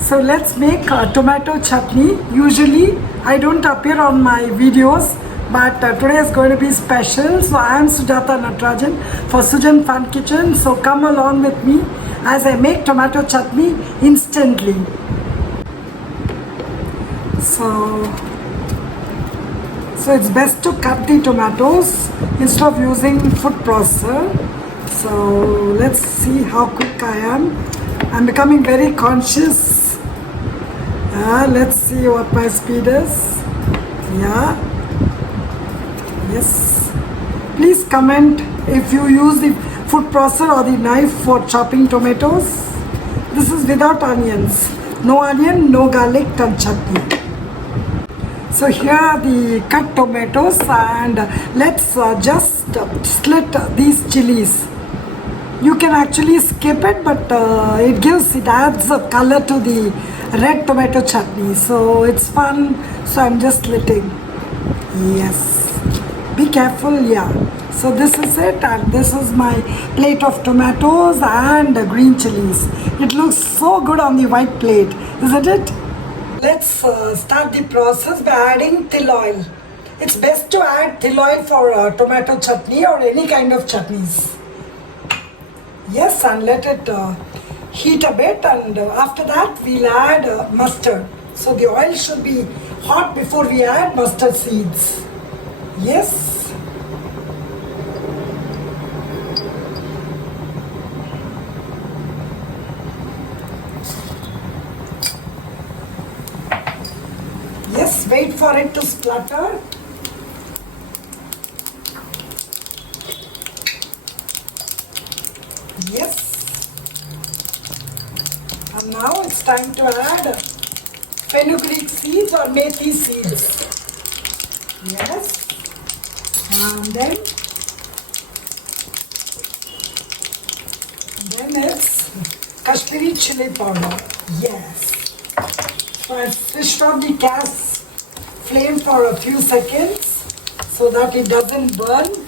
So let's make a tomato chutney. Usually I don't appear on my videos, but today is going to be special. So I am Sujata Natarajan for Sujan Fun Kitchen. So come along with me as I make tomato chutney instantly. So it's best to cut the tomatoes instead of using food processor. So let's see how quick I am. I'm becoming very conscious. Let's see what my speed is. Yeah. Yes. Please comment if you use the food processor or the knife for chopping tomatoes. This is without onions. No onion, no garlic, and chutney. So here are the cut tomatoes, and let's just slit these chilies. You can actually skip it, but it adds a color to the red tomato chutney. So it's fun. So I'm just slitting. Yes. Be careful, yeah. So this is it, and this is my plate of tomatoes and green chilies. It looks so good on the white plate, isn't it? Let's start the process by adding til oil. It's best to add til oil for tomato chutney or any kind of chutneys. Yes, and let it heat a bit, and after that we'll add mustard. So the oil should be hot before we add mustard seeds. Yes. Yes, wait for it to splutter. Yes. And now it's time to add fenugreek seeds or methi seeds. Yes. And then it's Kashmiri chili powder. Yes. So I switched on the gas flame for a few seconds so that it doesn't burn.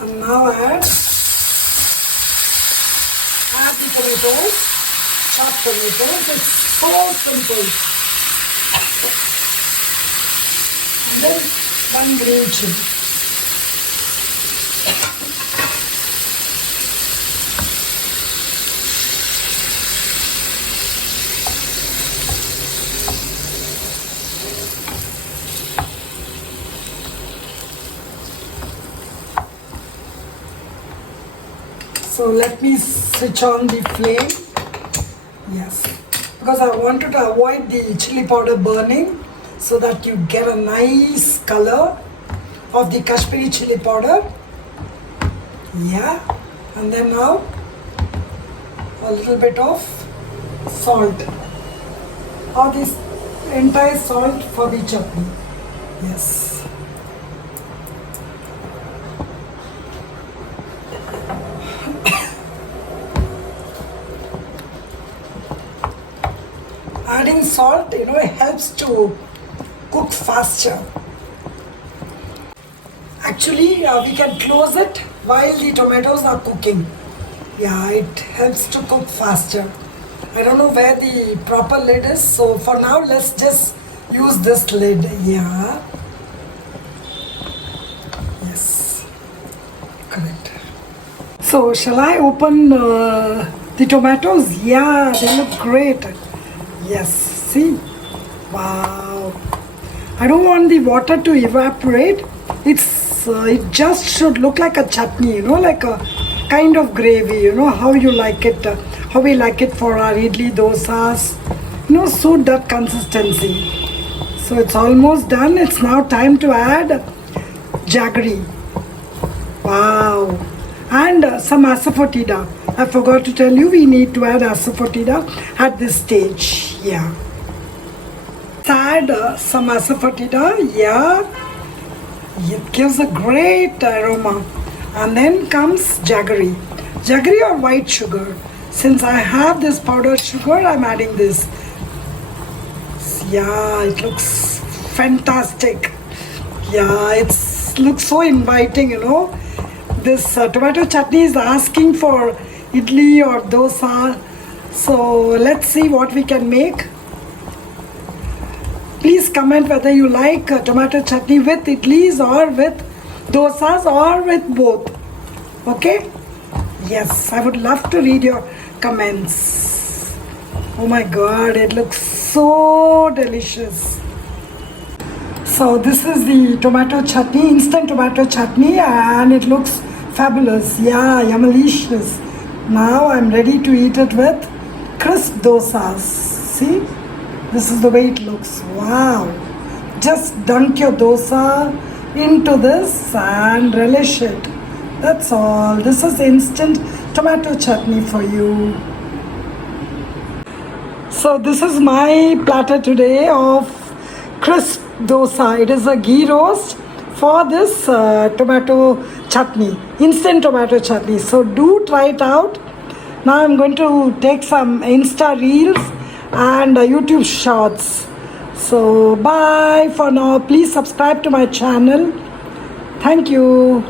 And now add the tomatoes, chopped tomatoes. It's so simple. And then one green chili. So let me switch on the flame. Yes, because I wanted to avoid the chili powder burning so that you get a nice color of the Kashmiri chili powder. Yeah, and then now a little bit of salt, or this entire salt for the chutney. Yes. Adding salt, it helps to cook faster. Actually, we can close it while the tomatoes are cooking. Yeah, it helps to cook faster. I don't know where the proper lid is, so for now, let's just use this lid. Yeah. Yes. Correct. So, shall I open the tomatoes? Yeah, they look great. Yes, see? Wow. I don't want the water to evaporate. It just should look like a chutney, like a kind of gravy, how you like it, how we like it for our idli dosas, suit that consistency. So it's almost done. It's now time to add jaggery. Wow. And some asafoetida. I forgot to tell you, we need to add asafoetida at this stage. Yeah. Add some asafoetida. Yeah. It gives a great aroma. And then comes jaggery. Jaggery or white sugar. Since I have this powdered sugar, I'm adding this. Yeah, it looks fantastic. Yeah, it's looks so inviting, you know. This tomato chutney is asking for idli or dosa. So let's see what we can make. Please comment whether you like tomato chutney with idlis or with dosas or with both. Okay? Yes, I would love to read your comments. Oh my god, it looks so delicious. So this is the tomato chutney, instant tomato chutney, and it looks fabulous. Yeah, yummalicious. Now I'm ready to eat it with crisp dosas. See? This is the way it looks. Wow. Just dunk your dosa into this and relish it. That's all. This is instant tomato chutney for you. So this is my platter today of crisp dosa. It is a ghee roast for this tomato chutney, instant tomato chutney. So do try it out. Now I'm going to take some Insta reels and YouTube shorts. So bye for now. Please subscribe to my channel. Thank you.